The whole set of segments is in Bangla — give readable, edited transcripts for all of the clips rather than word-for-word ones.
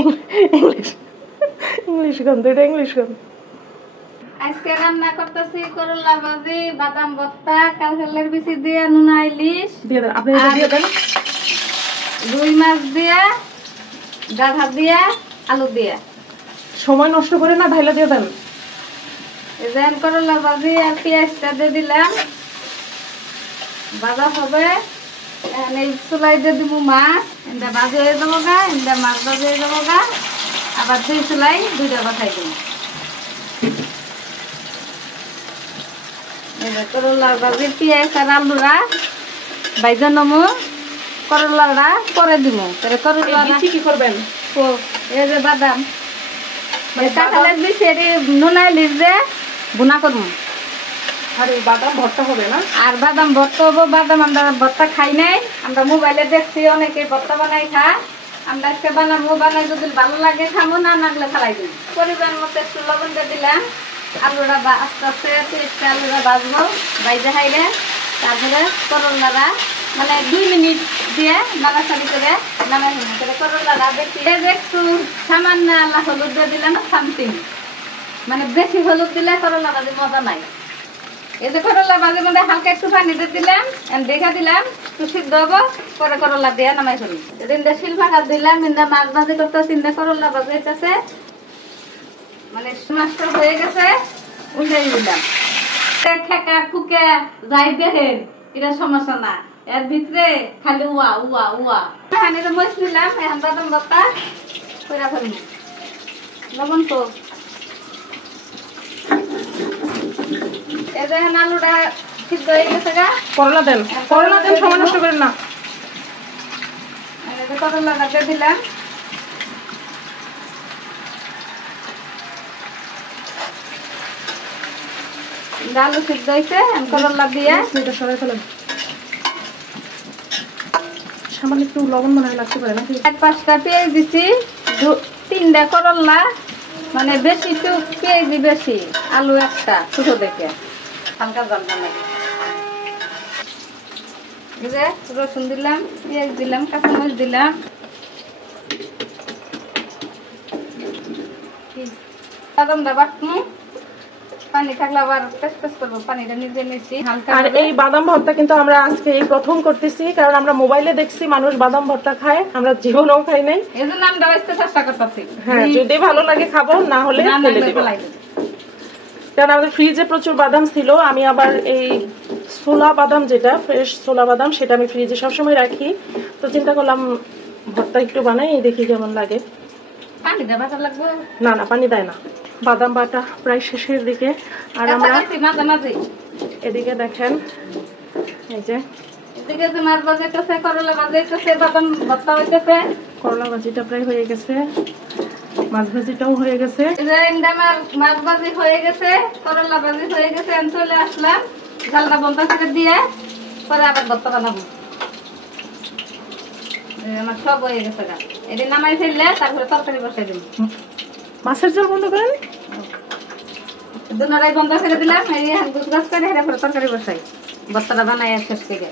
ইংলিশ ইংলিশ গান, দুইটা ইংলিশ গান। আজকে রান্না করতেছি করলা ভাজি, বাদাম ভর্তা, কাঁঠালের বিচি দিয়ে নুনা ইলিশ দিয়ে দেন, আপনি এটা দিয়ে দেন। রুই মাছ দিয়ে, ডাঁটা দিয়ে, আলু দিয়ে। সময় নষ্ট করে না, ঢাইলা দিয়ে দেন। এই যে করলা ভাজি আর পেঁয়াজটা দিয়ে দিলাম, ভাজা হবে। এই চুলাই দিয়ে দিব মাছ, এটা ভাজি হয়ে যাবো গা, এটা মাছ ভাজি হয়ে যাবো গা। আবার দুই চুলাই দুইটা বসাই দিব। এই যে করলা ভাজি, পেঁয়াজ আর আলুরা ভাইজা নমু, করলাটা পরে দিব। করলা কি করবেন? এই যে বাদাম, কাঁঠালের বিচি নুনাই লিস দিয়ে ভুনা করবো। আর এই বাদাম ভর্তা হবে না? আর বাদাম ভর্তা হবো। বাদাম আমরা ভর্তা খাই নাই, আমরা মোবাইলে দেখছি অনেকে ভর্তা বানাই খা। আমরা আজকে বানাবো, বানাই যদি ভালো লাগে খাবো, না লাগলে ফেলাই দিই। পরিমাণ মতো একটু লবণ দিয়ে দিলাম। আলুরা আস্তে আস্তে পেঁয়াজটা আলুরা ভাজবো, ভাইজা খাইলে। তারপরে করলাটা মানে 2 মিনিট দিয়ে নাড়াচাড়ি করে নামাই করে করলাটা দেখি একটু সামান্য হলুদ দিয়ে দিলাম, সামথিং মানে বেশি হলুদ দিলে করলা ভাজি মজা নাই। এই যে করলা ভাজির মধ্যে হালকা একটু পানি দিয়ে দিলাম, দেখা দিলাম একটু সিদ্ধ হবো, পরে করলা দিয়ে নামাই ফেলি। তিনটা শিলপাটা দিলাম, তিনটা মাছ ভাজি করতে, তিনটা করলা ভাজি হইতেছে, মানে মাছটা হয়ে গেছে, উল্টে দিলাম। খেকা খুকে যাই দেখেন, এটা সমস্যা না, এর ভিতরে খালি উয়া উয়া উয়া। এখানে মরিচ নিলাম, এখন বাদাম ভর্তা কইরা ফেলব। লবণ তো এই যে আলুটা সিদ্ধ হয়ে গেছে গা, করলা দেন, করলা দেন, সময় নষ্ট করেন না। করলাটা দিয়ে দিলাম। আলু সিদ্ধ হয়েছে, করলা দিয়ে সবাই ফেলেন। সামান্য একটু লবণ মনে হয় লাগতে পারে নাকি? 4-5টা পেঁয়াজ দিছি, 3টা করলা, মানে বেশি একটু পেঁয়াজ বেশি, আলু একটা ছোট দেখে, হালকা জালটা লাগে। এই যে রসুন দিলাম, পেঁয়াজ দিলাম, কাঁচামরিচ দিলাম, বাদামটা বাটমু। পানি থাকলে আবার পেস করবো, পানিটা নিজে নিচ্ছি হালকা। আর এই বাদাম ভর্তা কিন্তু আমরা আজকে এই প্রথম করতেছি, কারণ আমরা মোবাইলে দেখছি মানুষ বাদাম ভর্তা খায়, আমরা জীবনেও খাই নাই। এই জন্য আমরা বাঁচতে চেষ্টা করতেছি। হ্যাঁ, যদি ভালো লাগে খাবো, না হলে ফেলে দেব। কারণ আমাদের ফ্রিজে প্রচুর বাদাম ছিল, আমি আবার এই ছোলা বাদাম, যেটা ফ্রেশ ছোলা বাদাম, সেটা আমি ফ্রিজে সবসময় রাখি। তো চিন্তা করলাম ভর্তা একটু বানাই, দেখি কেমন লাগে। পানি দেওয়া লাগবে না না, পানি দেয় না। বাদাম বাটা প্রায় শেষের দিকে, আর আমরা এদিকে দেখেন, এই যে এদিকে যে মাছ ভাজাইতেছে, করলা ভাজাইতেছে, বাদাম ভর্তা হইতেছে। করলা ভাজিটা প্রায় হয়ে গেছে, মাছ ভাজিটাও হয়ে গেছে। মাছ ভাজি হয়ে গেছে, করলা ভাজি হয়ে গেছে, আমি চলে আসলাম জালটা বন্ধ করে দিয়ে, পরে আবার ভর্তা বানাবো। আমার সব হয়ে গেছে গা, এটি নামাই ফেললে তারপরে তরকারি বসাই দিন। মাছের ঝোল বন্ধ করেন, দুনারাই বন্ধ করে দিলাম। এই গুছ গাছ করে হেরে পরে তরকারি বসাই, ভর্তাটা বানাই শেষ থেকে।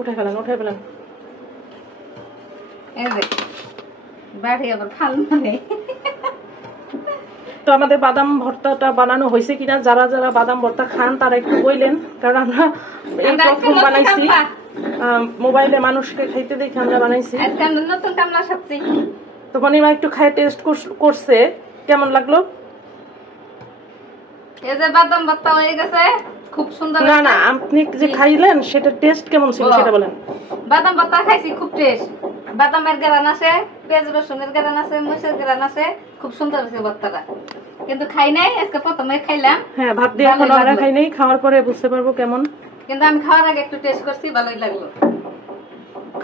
উঠে ফেলেন, উঠে ফেলেন। এই যে বাড়ি আবার খাল মানে। তো আমাদের বাদাম ভর্তাটা বানানো হয়েছে কিনা, যারা যারা বাদাম ভর্তা খান তারা একটু বললেন, কারণ আমরা এই প্রথম বানাইছি, মোবাইলে মানুষকে খাইতে দেখে আমরা বানাইছি। নতুন কামলা সবজি তো মনিমা একটু খাই টেস্ট করছে, কেমন লাগলো? এই যে বাদাম ভর্তা হয়ে গেছে, খুব সুন্দর। না না, আপনি যে খাইলেন সেটা টেস্ট কেমন ছিল সেটা বলেন। বাদাম ভর্তা খাইছি, খুব টেস্ট। বাদামের গ্রান আছে, পেঁয়াজ রসুনের গ্রান আছে, মরিচের গ্রান আছে, খুব সুন্দর হয়েছে ভর্তাটা। কিন্তু খাই নাই, আজকে প্রথমে খাইলাম। হ্যাঁ, ভাত দিয়ে এখন আমরা খাই নাই, খাওয়ার পরে বুঝতে পারবো কেমন। কিন্তু আমি খাওয়ার আগে একটু টেস্ট করছি, ভালোই লাগলো।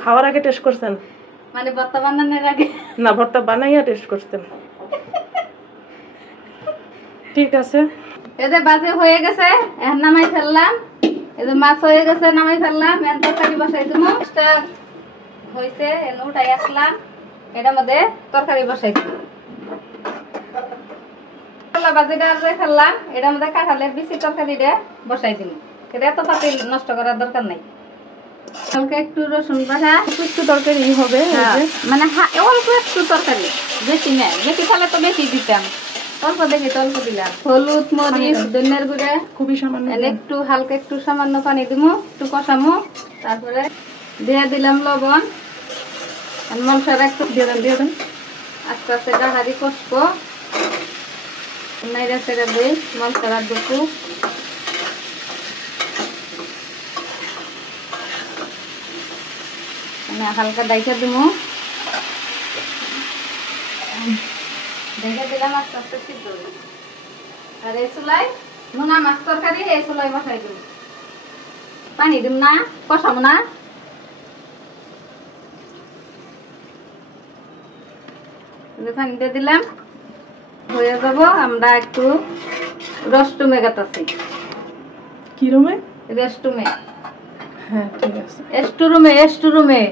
খাওয়ার আগে টেস্ট করছেন? মানে ভর্তা বানানোর আগে না, ভর্তা বানাইয়া টেস্ট করতেন। ঠিক আছে, এই যে বাজে হয়ে গেছে, এখন নামাই ফেললাম। এই যে মাছ হয়ে গেছে, নামাই ফেললাম। এখন তরকারি বসাই দিব। মাছটা হয়েছে, এখন উঠাই আসলাম, এটার মধ্যে তরকারি বসাই দিব। বাজিটা ফেললাম, এটার মধ্যে কাঁঠালের বিচি তরকারিটা বসাই দিব। এত পাতি নষ্ট করার দরকার নাই। হালকা একটু রসুন বাটা, একটু তরকারি হবে এই যে। মানে অল্প একটু তরকারি, বেশি না, বেশি তাহলে তো বেশি দিতাম, অল্প দেখি তো অল্প দিলাম। হলুদ মরিচ ধনিয়ার গুঁড়া খুবই সামান্য। একটু হালকা একটু সামান্য পানি দিমু, একটু কষামু, তারপরে দিয়ে দিলাম লবণ। মশলা একটু দিয়ে দেন আস্তে আস্তে ডাহারি কষবো, নাইরা সেরা দিই মশলা দুটো, হালকা ডাইকা দিমু, দেখে দিলাম আস্তে আস্তে সিদ্ধ হবে। আর এই চুলাই নোনা মাছ তরকারি এই চুলাই বসাই দিব, পানি দিম না, কষাবো না। পানি দিয়ে দিলাম, হয়ে যাব। আমরা একটু রসটুমে গাতাছি। কি রুমে? রেস্টুমে। হ্যাঁ ঠিক আছে। এস্টুরুমে এস্টুরুমে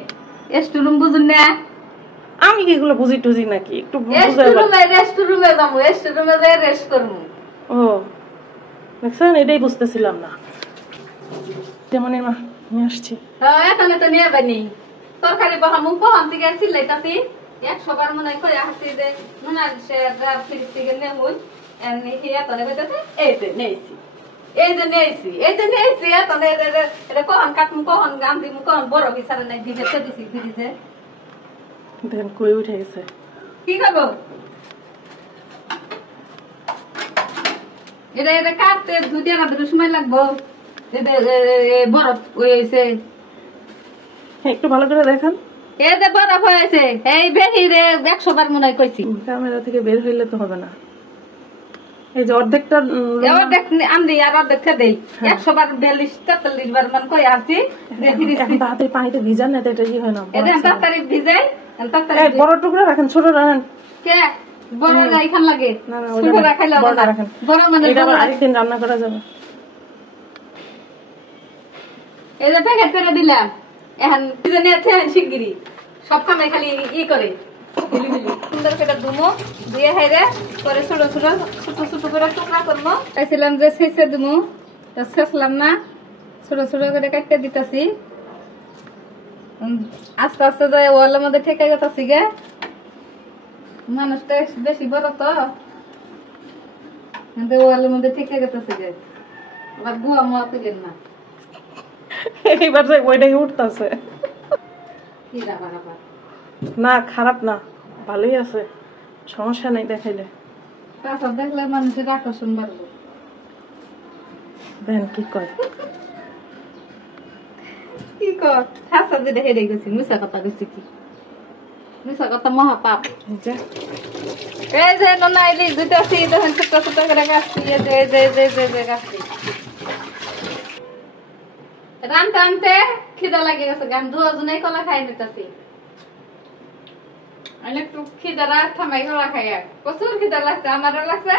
এস্টুরুম বুঝুন না? আমি কি এগুলো বুঝি টুজি নাকি? একটু এস্টুরুমে রেস্টুরুমে যাবো, এস্টুরুমে যাই রেস্ট করবো। ও দেখছেন, এটাই বুঝতেছিলাম না। তেমনের মা নিয়ে আসছি। হ্যাঁ এখানে তো নিয়ে বানি তরকারি বহামু, কখন থেকে সিলাইতাছি 100 বার মনে করে আসছি যে নুনা সে ফ্রিজ থেকে নেহুন এমনি হিয়া তলে কইতাছে এই যে নেইছি, এই যে নেইছি, এই যে নেইছি, তলে এটা কখন কাটমু, কখন গাম দিমু, কখন বড় বিচারে নাই দিবে তো দিছি ফ্রিজে। দেন কই উঠে গেছে। কি করবো এটা? এটা কাটতে 2 ঘন্টা সময় লাগবো। বরফ হয়েছে, একটু ভালো করে দেখেন। এই যে বরফ হয়েছে, এই বেশি রে 100 বার মনে হয় কইছি। ক্যামেরা থেকে বের হইলে তো হবে না। এই যে অর্ধেকটা এবার দেখ আমি আর দেখে দেই 100 বার 42-43 বার মান কই আসছি। এখন তাড়াতাড়ি পানিতে ভিজান না, এটা কি হয় না। এটা তরকারি ভিজাই, তরকারি এই বড় টুকরা রাখেন, ছোট রাখেন। কে বড় রাইখান লাগে? না না, ছোট রাখাইলে বড় রাখেন। বড় মানে এটা আবার আরেকদিন রান্না করা যাবে। এই যে প্যাকেট করে দিলাম, এখন সিজনে আছে শিগগিরি সব কামে খালি করে সুন্দর করে দুমো দিয়ে হেরে করে ছোট ছোট ছোট ছোট করে টুকরা করবো। চাইছিলাম যে শেষে দুমো, তা শেষলাম না, ছোট ছোট করে কাটতে দিতেছি। আস্তে আস্তে যায় ওয়ালের মধ্যে ঠেকে গেছি গে, মানুষটা বেশি বড় তো ওয়ালের মধ্যে ঠেকে গেছি গে, আবার গুয়া মোয়া তুলেন না। এইবার ওইটাই উঠতেছে কি রাবার আবার না, খারাপ না, ভালোই আছে, সমস্যা নেই। দেখাইলে কাঁচা দেখলে মানুষের আকর্ষণ বাড়বে। দেন কি কয়, কি কর হাসা যে হেরে গেছি, মিশা কথা গেছি, কি মিশা কথা মহাপাপ। এই যে নাইলি দুইটাছি দেখেন ছোট ছোট করে গাছছি, এই যে এই যে এই যে এই যে গাছছি রানতে রানতে খিদা লাগে গেছে, গান দুজনেই কলা খাই নিতেছি। একটু খিদারা থামাই কলা খাই, প্রচুর খিদা লাগছে, আমারও লাগছে,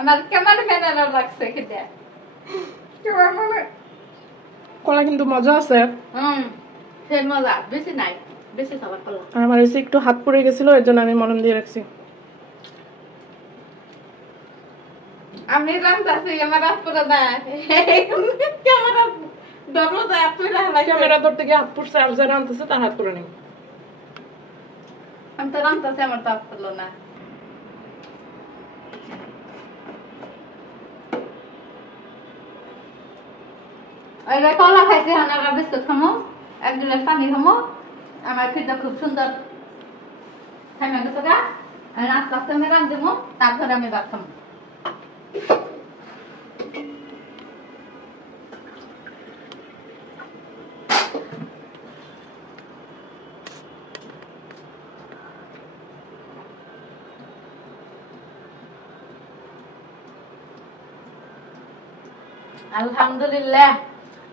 আমার কেমন ফেনারও লাগছে খিদা। কলা কিন্তু মজা আছে। সে মজা বেশি নাই, বেশি খাবার কলা। আমার এসে একটু হাত পড়ে গেছিল, এর জন্য আমি মলম দিয়ে রাখছি। আমি রান্তাছি আমার হাত পড়ে না, ক্যামেরা ধরো যায় হাত পড়ে না, ক্যামেরা ধরতে গিয়ে হাত পড়ছে, আর যারা আনতেছে তার হাত পড়ে নেই। আমি তো রান্তাছি আমার তো হাত পড়লো না। কলা খাইছি, আমরা বিস্কুট খামো, 1 গ্লাস পানি খামো, আমার খিদা খুব সুন্দর খাইমা গেছে গা। আমি আস্তে আস্তে আমি রান্ধব, তারপরে আমি ভাত খামো। আলহামদুলিল্লাহ,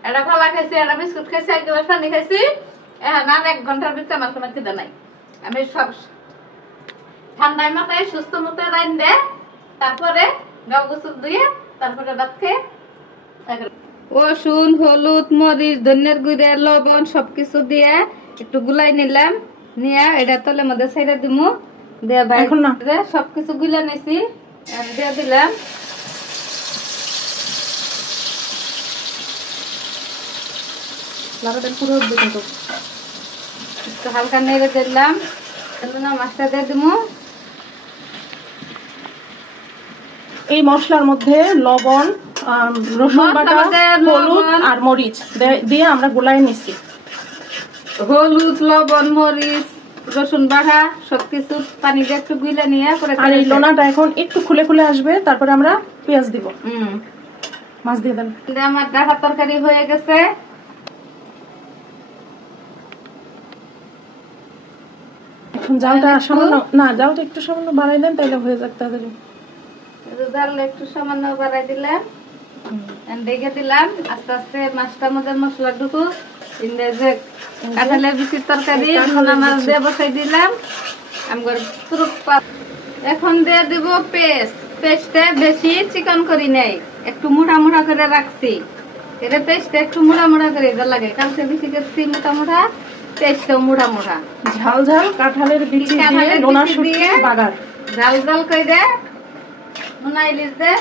এটা কলা খাইছি, এটা বিস্কুট খাইছি, 1 গ্লাস পানি খাইছি, এখন আর 1 ঘন্টার ভিতরে আমার কোনো খিদা নাই। আমি সব ঠান্ডায় মাথায় সুস্থ মতো রান্ধে তারপরে গাও গোসল দিয়ে তারপরে ভাত খেয়ে রসুন হলুদ মরিচ ধনিয়ার গুঁড়া লবণ সবকিছু দিয়ে একটু গুলাই নিলাম, নিয়ে এটা তলের মধ্যে ছেড়ে দিমু, দিয়ে বাইরে সবকিছু গুলা নিছি দিয়ে দিলাম। লাড়া দেন পুরো উঠবে কিন্তু। একটু হালকা নেড়ে দিলাম, মাছটা দিয়ে দিবো। এই মশলার মধ্যে লবণ, রসুন বাটা, হলুদ আর মরিচ দিয়ে আমরা গুলাই নিচ্ছি। হলুদ, লবণ, মরিচ, রসুন বাটা সবকিছু পানি দিয়ে একটু গুলে নিয়ে আর এই লোনাটা এখন একটু খুলে খুলে আসবে, তারপরে আমরা পেঁয়াজ দিব। মাছ দিয়ে দেন। আমার ডাটা তরকারি হয়ে গেছে। এখন জালটা সামান্য, না জালটা একটু সামান্য বাড়াই দেন, তাইলে হয়ে যাক তাড়াতাড়ি। জাল একটু সামান্য বাড়াই দিলাম, ঢেকে দিলাম। আস্তে আস্তে মাছটার মধ্যে মশলা ঢুকু। কাঁঠালের বিচির তরকারি মাছ দিয়ে বসাই দিলাম। এখন দিয়ে দিব পেস্ট। পেস্টে বেশি চিকন করি নাই, একটু মুড়া মুড়া করে রাখছি। এটা পেস্টে একটু মুড়া মুড়া করে লাগে, কালকে বেশি করছি মোটা মোটা, পেস্টও মুড়া মুড়া। ঝাল ঝাল কাঁঠালের বিচি দিয়ে লোনা শুটকি বাগার, ঝাল ঝাল করে দে নোনা ইলিশ দে।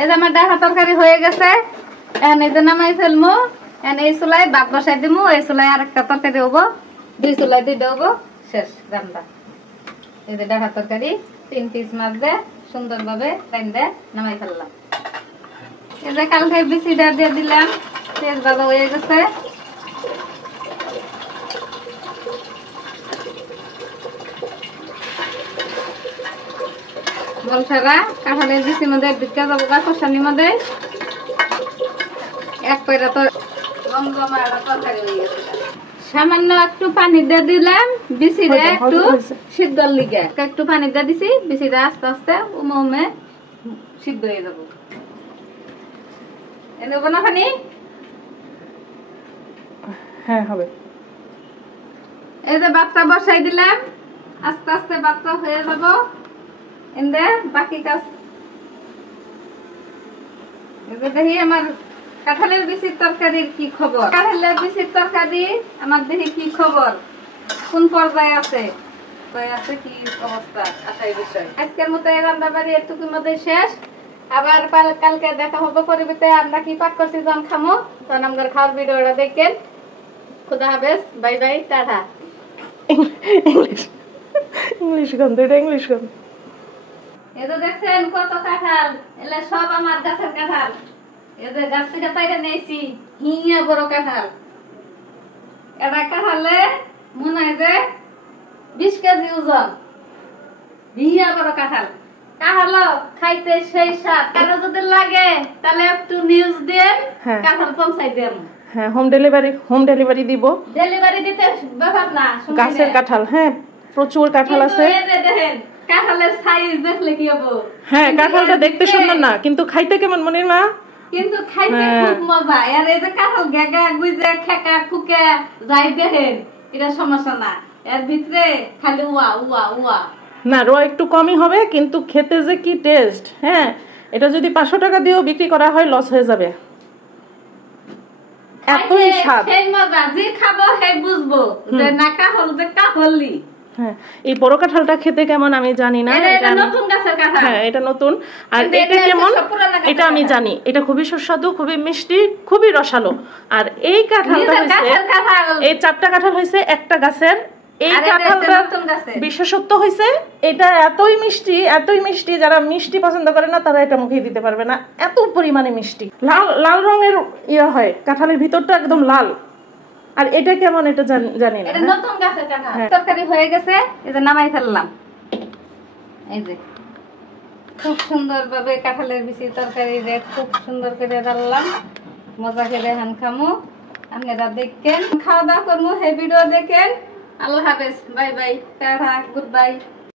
এই যে আমার ডাটা তরকারি হয়ে গেছে। এখন এই যে নামাই ফেলবো। এখন এই চুলাই ভাত বসাই দিবো, এই চুলাই আরেকটা তরকারি হবো, 2 চুলাই দিয়ে দেবো, শেষ রান্না। এই যে ডাটা তরকারি 3 পিস মাছ দে সুন্দর ভাবে টাইম দে নামাই ফেললাম। এই যে কালকে বিচিটা দিয়ে দিলাম, তেল ভালো হয়ে গেছে। বলসারা কাঁঠালের বিচির মধ্যে ঢুকে যাবো কষানির মধ্যে। এক কইরা তো তরকারি হয়ে গেছে। সামান্য একটু পানি দিয়ে দিলাম বিচিটা একটু সিদ্ধ লিগে, একটু পানি দিয়ে দিছি। বিচিটা আস্তে আস্তে উমে সিদ্ধ হয়ে যাবো। এনে দেবো না পানি? হ্যাঁ হবে। এই যে ভাতটা বসাই দিলাম, আস্তে আস্তে ভাতটা হয়ে যাবো। এনে বাকি কাজ দেখি আমার কাঁঠালের বিচির তরকারির কি খবর। কাঁঠালের বিচির তরকারি আমার দেখি কি খবর, কোন পর্যায়ে আছে, কি অবস্থা আছে এই বিষয়। আজকের মতো এই রান্না বাড়ি এটুকুর মধ্যে শেষ। আবার কালকে দেখা হবে পরিবেতে আমরা কি পাক করছি যখন খামো, তখন আমাদের খাওয়ার ভিডিওটা দেখেন। খুদা হাফেজ, বাই বাই, টাটা। ইংলিশ গান, এটা ইংলিশ গান। এই যে দেখছেন কত কাঁঠাল, এলে সব আমার গাছের কাঁঠাল। এই যে গাছ থেকে পাইরে নিয়েছি, হিয়া বড় কাঁঠাল। এটা কাঁঠালে মনে হয় যে 20 কেজি ওজন, হিয়া বড় কাঁঠাল। কাঁঠাল খাইতে সেই স্বাদ। কারো যদি লাগে তাহলে একটু নিউজ দেন, কাঁঠাল পৌঁছাই দেন। হ্যাঁ, হোম ডেলিভারি দিব। ডেলিভারি দিতে ব্যাপার না, গাছের কাঁঠাল। হ্যাঁ, প্রচুর কাঁঠাল আছে। দেখেন কাঁঠালের সাইজ দেখলে কি হবো। হ্যাঁ, কাঁঠালটা দেখতে সুন্দর না, কিন্তু খাইতে কেমন মনে না, কিন্তু খাইতে খুব মজা। আর এই যে কাঁঠাল গেগা গুইজে খেকা খুকে যাই দেখেন, এটা সমস্যা না। এর ভিতরে খালি উয়া উয়া উয়া না, রোয়া একটু কমই হবে, কিন্তু খেতে যে কি টেস্ট। হ্যাঁ, এটা যদি 500 টাকা দিয়েও বিক্রি করা হয় লস হয়ে যাবে, এতই স্বাদ। সেই মজা যে খাবো সেই বুঝবো যে না কাঁঠাল যে কাঁঠালি। হ্যাঁ, এই বড় কাঁঠালটা খেতে কেমন আমি জানি না। এটা নতুন গাছের কাঁঠাল। হ্যাঁ, এটা নতুন। আর এটা কেমন এটা আমি জানি। এটা খুবই সুস্বাদু, খুবই মিষ্টি, খুবই রসালো। আর এই কাঁঠালটা হইছে, এই 4টা কাঁঠাল হইছে একটা গাছের। এই কাঁঠালটা বিশেষত্ব হইছে এটা এতই মিষ্টি, যারা মিষ্টি পছন্দ করে না তারা এটা মুখে দিতে পারবে না, এত পরিমাণে মিষ্টি। লাল রঙের হয় কাঁঠালের ভিতরটা, একদম লাল। আর এটা কেমন এটা জানি না। এটা নতুন গাছের কাঁঠাল। তরকারি হয়ে গেছে, এই যে নামাই ফেললাম। এই যে খুব সুন্দর ভাবে কাঁঠালের বিচির তরকারি খুব সুন্দর করে রান্নাম, মজা করে হান খামু। আপনারা দেখেন, খাওয়া দাওয়া করবো, হে ভিডিও দেখেন। আল্লাহ হাফেজ, bye bye, tata, good bye.